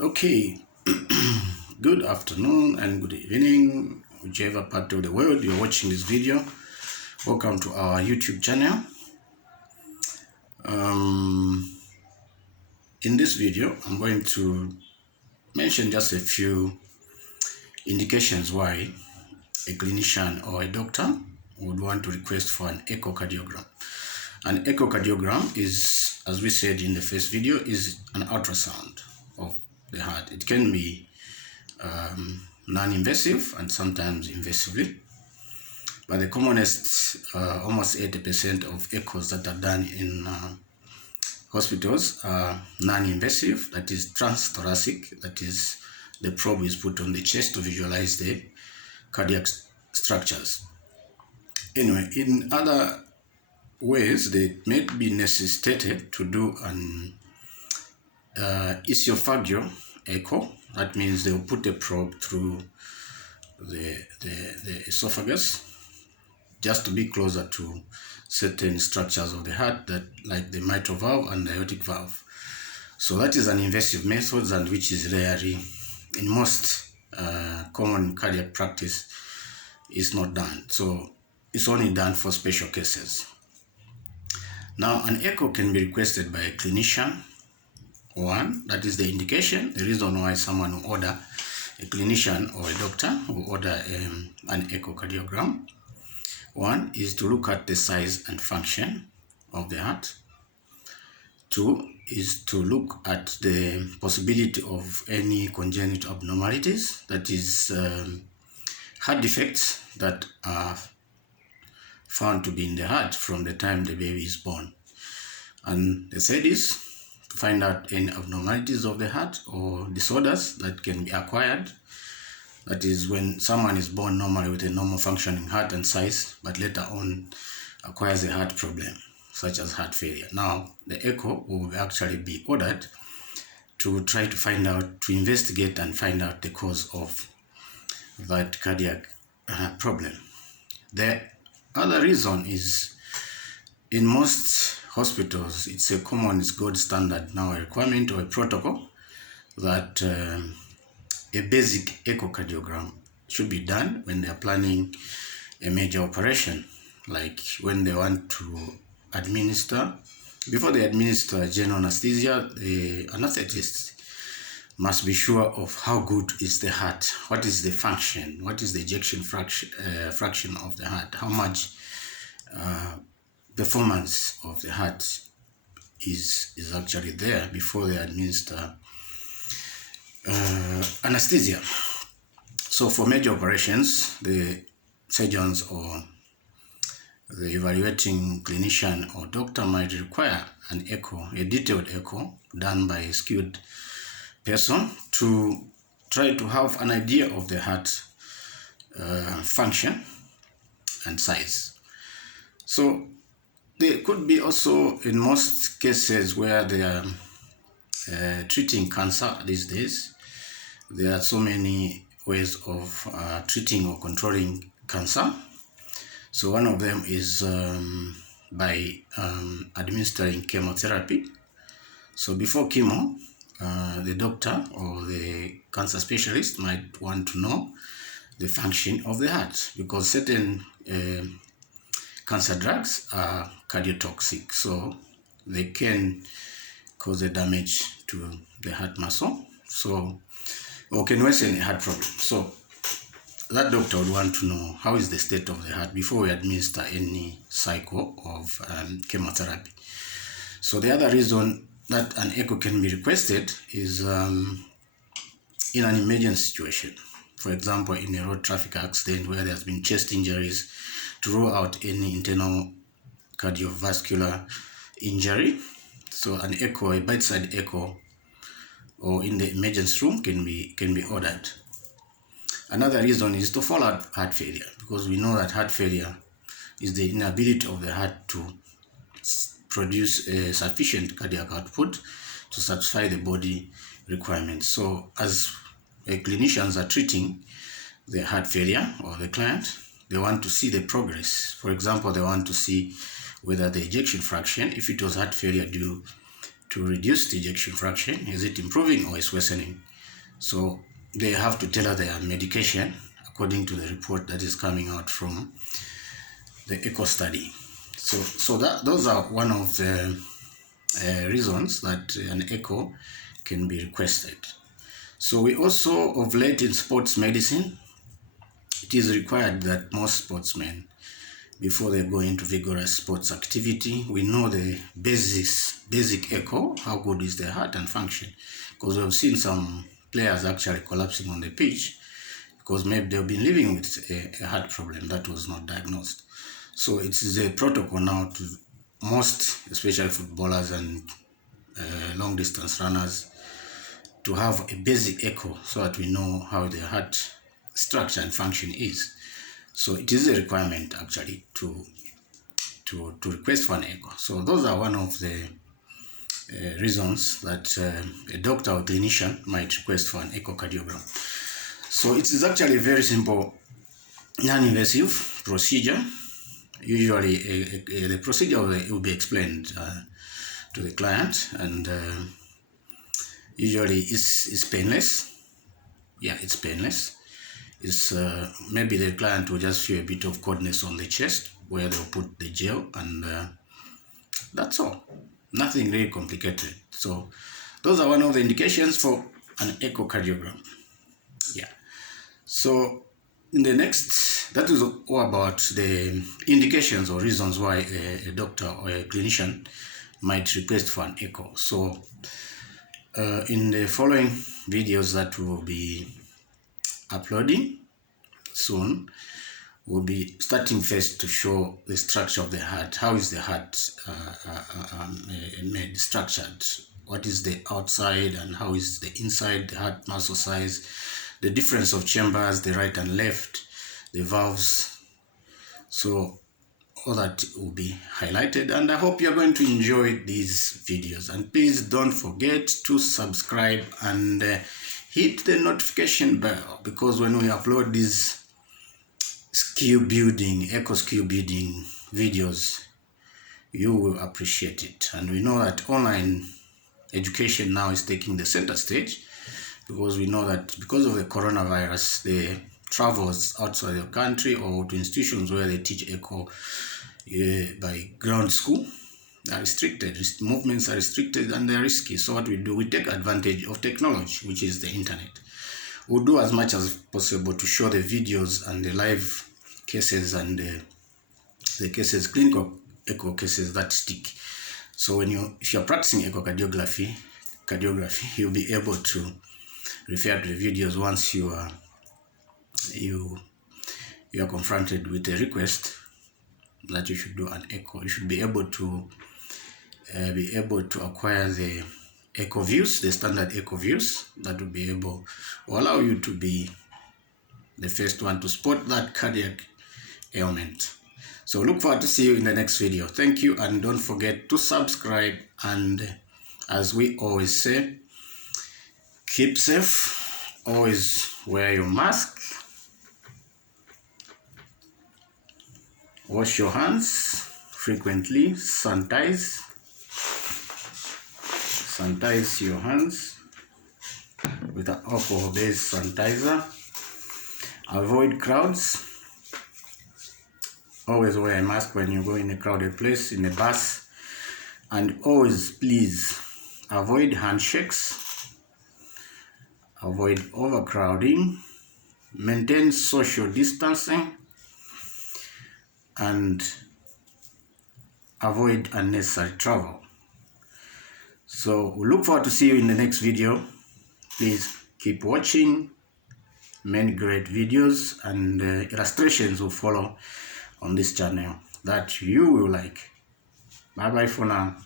Okay, good afternoon and good evening, whichever part of the world you're watching this video. Welcome to our YouTube channel. In this video, I'm going to mention just a few indications why a clinician or a doctor would want to request for an echocardiogram. An echocardiogram is, as we said in the first video, is an ultrasound of the heart. It can be non-invasive and sometimes invasively, but the commonest, almost 80% of echoes that are done in hospitals are non-invasive, that is transthoracic, that is the probe is put on the chest to visualize the cardiac structures. Anyway, in other ways, they may be necessitated to do an esophageal echo. That means they'll put a probe through the esophagus just to be closer to certain structures of the heart, that like the mitral valve and the aortic valve. So that is an invasive method, and which is rarely, in most common cardiac practice, is not done. So it's only done for special cases. Now, an echo can be requested by a clinician. One, that is the indication, the reason why someone will order, a clinician or a doctor will order an echocardiogram. One is to look at the size and function of the heart. Two is to look at the possibility of any congenital abnormalities, that is heart defects that are found to be in the heart from the time the baby is born. And the third is to find out any abnormalities of the heart or disorders that can be acquired. That is when someone is born normally with a normal functioning heart and size, but later on acquires a heart problem, such as heart failure. Now, the echo will actually be ordered to try to find out, to investigate and find out the cause of that cardiac problem. The other reason is, in most hospitals, it's a common, it's gold standard now, a requirement or a protocol that a basic echocardiogram should be done when they are planning a major operation, like when they want to administer. Before they administer general anesthesia, the anesthetist must be sure of how good is the heart, what is the function, what is the ejection fraction of the heart, how much performance of the heart is actually there before they administer anesthesia. So for major operations, the surgeons or the evaluating clinician or doctor might require an echo, a detailed echo done by a skilled person to try to have an idea of the heart function and size. So there could be also, in most cases where they are treating cancer these days, there are so many ways of treating or controlling cancer. So one of them is by administering chemotherapy. So before chemo, the doctor or the cancer specialist might want to know the function of the heart, because certain cancer drugs are cardiotoxic, so they can cause a damage to the heart muscle, or can worsen a heart problem. So that doctor would want to know how is the state of the heart before we administer any cycle of chemotherapy. So the other reason that an echo can be requested is in an emergency situation. For example, in a road traffic accident where there has been chest injuries, to rule out any internal cardiovascular injury. So an echo, a bedside echo, or in the emergency room can be ordered. Another reason is to follow up heart failure, because we know that heart failure is the inability of the heart to produce a sufficient cardiac output to satisfy the body requirements. So as clinicians are treating the heart failure or the client, they want to see the progress. For example, they want to see whether the ejection fraction, if it was heart failure due to reduce the ejection fraction, is it improving or is worsening? So they have to tailor their medication according to the report that is coming out from the echo study. So those are one of the reasons that an echo can be requested. So we also, of late in sports medicine, it is required that most sportsmen, before they go into vigorous sports activity, we know the basic echo, how good is their heart and function. Because we've seen some players actually collapsing on the pitch because maybe they've been living with a heart problem that was not diagnosed. So it is a protocol now to most, especially footballers and long distance runners, to have a basic echo so that we know how the heart structure and function is. So it is a requirement actually to request for an echo. So those are one of the reasons that a doctor or clinician might request for an echocardiogram. So it is actually a very simple non-invasive procedure. Usually the procedure will be explained to the client, and usually it's painless. Yeah, it's painless. It's maybe the client will just feel a bit of coldness on the chest where they'll put the gel, and that's all. Nothing really complicated. So those are one of the indications for an echocardiogram. Yeah. So in the next, that is all about the indications or reasons why a doctor or a clinician might request for an echo. So in the following videos that we will be uploading soon, we'll be starting first to show the structure of the heart. How is the heart made, structured? What is the outside and how is the inside, the heart muscle size, the difference of chambers, the right and left, the valves. So all that will be highlighted, and I hope you're going to enjoy these videos. And please don't forget to subscribe and hit the notification bell, because when we upload these skill building, echo skill building videos, you will appreciate it. And we know that online education now is taking the center stage, because we know that because of the coronavirus, the travels outside the country or to institutions where they teach echo by ground school are restricted. Movements are restricted and they're risky. So what we do, we take advantage of technology, which is the internet. We'll do as much as possible to show the videos and the live cases and the cases, clinical echo cases that stick. So if you're practicing echocardiography, you'll be able to refer to the videos once you are confronted with a request that you should do an echo. You should be able to acquire the echo views, the standard echo views that will allow you to be the first one to spot that cardiac ailment. So look forward to see you in the next video. Thank you, and don't forget to subscribe, and as we always say, keep safe, always wear your mask, wash your hands frequently, sanitize your hands with an alcohol-based sanitizer. Avoid crowds. Always wear a mask when you go in a crowded place, in a bus, and always please avoid handshakes, avoid overcrowding, maintain social distancing, and avoid unnecessary travel. So we look forward to see you in the next video. Please keep watching. Many great videos and illustrations will follow on this channel that you will like. Bye bye for now.